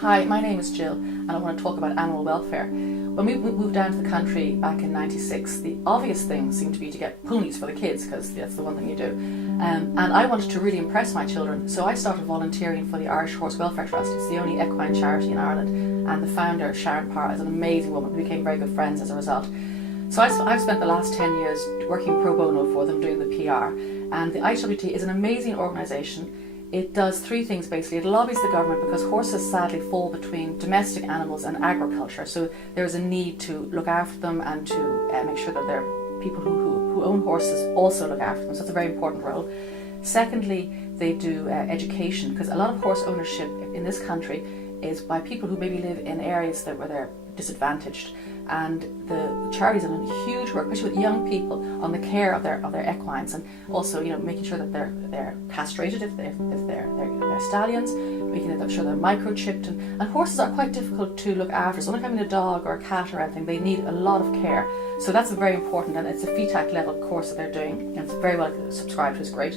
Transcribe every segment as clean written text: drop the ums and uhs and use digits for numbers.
Hi, my name is Jill and I want to talk about animal welfare. When we moved down to the country back in '96, the obvious thing seemed to be to get ponies for the kids because that's the one thing you do. And I wanted to really impress my children, so I started volunteering for the Irish Horse Welfare Trust. It's the only equine charity in Ireland, and the founder, Sharon Parr, is an amazing woman. We became very good friends as a result. So I've spent the last 10 years working pro bono for them, doing the PR. And the IWT is an amazing organisation. It does three things basically. It lobbies the government because horses sadly fall between domestic animals and agriculture. So there's a need to look after them and to make sure that their people who own horses also look after them. So it's a very important role. Secondly, they do education, because a lot of horse ownership in this country is by people who maybe live in areas where they're disadvantaged. And the charities are doing huge work, especially with young people, on the care of their equines, and also making sure that they're castrated if they're stallions, making sure they're microchipped, and horses are quite difficult to look after. So like having a dog or a cat or anything, they need a lot of care. So that's very important, and it's a FETAC level course that they're doing, and it's very well subscribed to. It's great.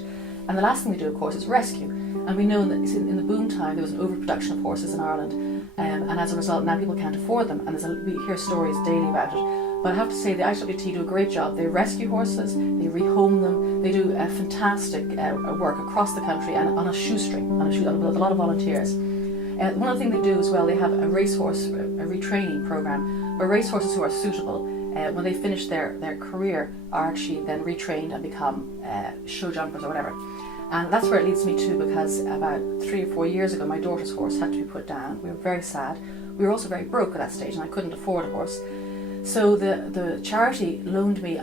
And the last thing they do, of course, is rescue. And we know that in the boom time there was an overproduction of horses in Ireland. And as a result, now people can't afford them, and we hear stories daily about it. But I have to say the IWT do a great job. They rescue horses, they rehome them, they do a fantastic work across the country and on a shoestring, with a lot of volunteers. One other thing they do as well, they have a racehorse retraining program where racehorses who are suitable, when they finish their career, are actually then retrained and become show jumpers or whatever. And that's where it leads me to, because about 3 or 4 years ago my daughter's horse had to be put down. We were very sad. We were also very broke at that stage and I couldn't afford a horse. So the charity loaned me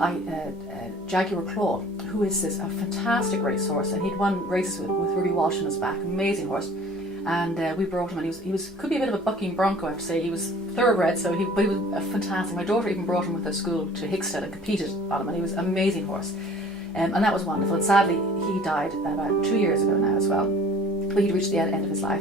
Jaguar Claw, who is a fantastic racehorse, and he'd won races with Ruby Walsh on his back, amazing horse. And we brought him, and he could be a bit of a bucking bronco, I have to say. He was thoroughbred, but he was fantastic. My daughter even brought him with her school to Hickstead and competed on him, and he was an amazing horse. And that was wonderful. And sadly, he died about 2 years ago now as well. But he'd reached the end of his life.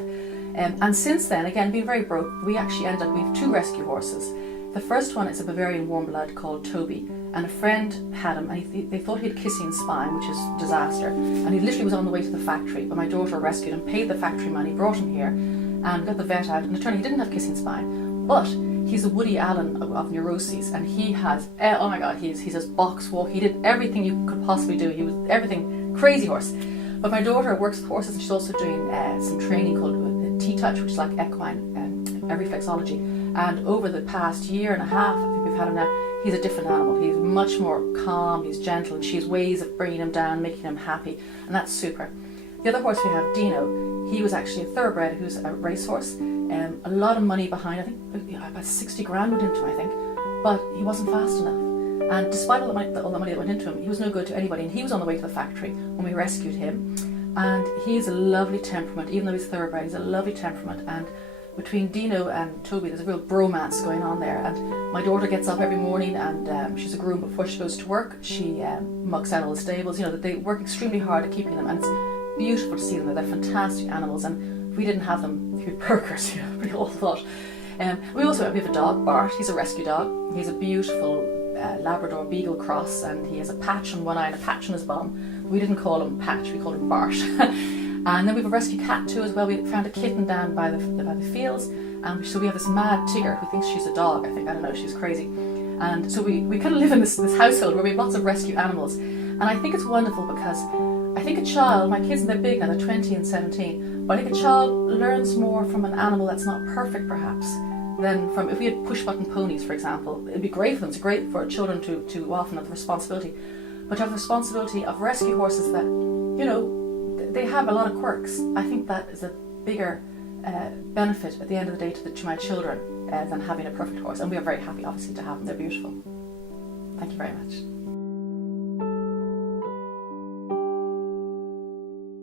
And since then, again, being very broke, we actually ended up, we have 2 rescue horses. The first one is a Bavarian warm blood called Toby. And a friend had him, and they thought he had kissing spine, which is a disaster. And he literally was on the way to the factory, but my daughter rescued him, paid the factory money, brought him here, and got the vet out. And it turned out he didn't have kissing spine, but he's a Woody Allen of neuroses, and he has, oh my God, he's his box walk. He did everything you could possibly do. He was everything, crazy horse. But my daughter works with horses, and she's also doing some training called T-Touch, which is like equine reflexology. And over the past year and a half, I think we've had him now, he's a different animal. He's much more calm, he's gentle, and she has ways of bringing him down, making him happy, and that's super. The other horse we have, Dino, he was actually a thoroughbred who's a racehorse. A lot of money behind, I think about 60 grand went into him, I think, but he wasn't fast enough. And despite all the money that went into him, he was no good to anybody, and he was on the way to the factory when we rescued him. And he's a lovely temperament, even though he's thoroughbred, he's a lovely temperament. And between Dino and Toby, there's a real bromance going on there. And my daughter gets up every morning, and she's a groom. Before she goes to work, she mucks out all the stables. That they work extremely hard at keeping them, and it's beautiful to see them. They're fantastic animals, and if we didn't have them, we'd be burgers, pretty awful lot. We have a dog, Bart. He's a rescue dog. He's a beautiful Labrador Beagle cross, and he has a patch on one eye and a patch on his bum. We didn't call him Patch, we called him Bart. And then we have a rescue cat too as well. We found a kitten down by the fields, and so we have this mad Tigger who thinks she's a dog. I don't know, she's crazy. And so we kind of live in this household where we have lots of rescue animals. And I think it's wonderful because I think a child, my kids, they're big now, they're 20 and 17, but I think a child learns more from an animal that's not perfect perhaps than from, if we had push button ponies, for example. It'd be great for them. It's great for children to often have the responsibility, but to have the responsibility of rescue horses that, they have a lot of quirks. I think that is a bigger benefit at the end of the day to my children than having a perfect horse. And we are very happy, obviously, to have them. They're beautiful. Thank you very much.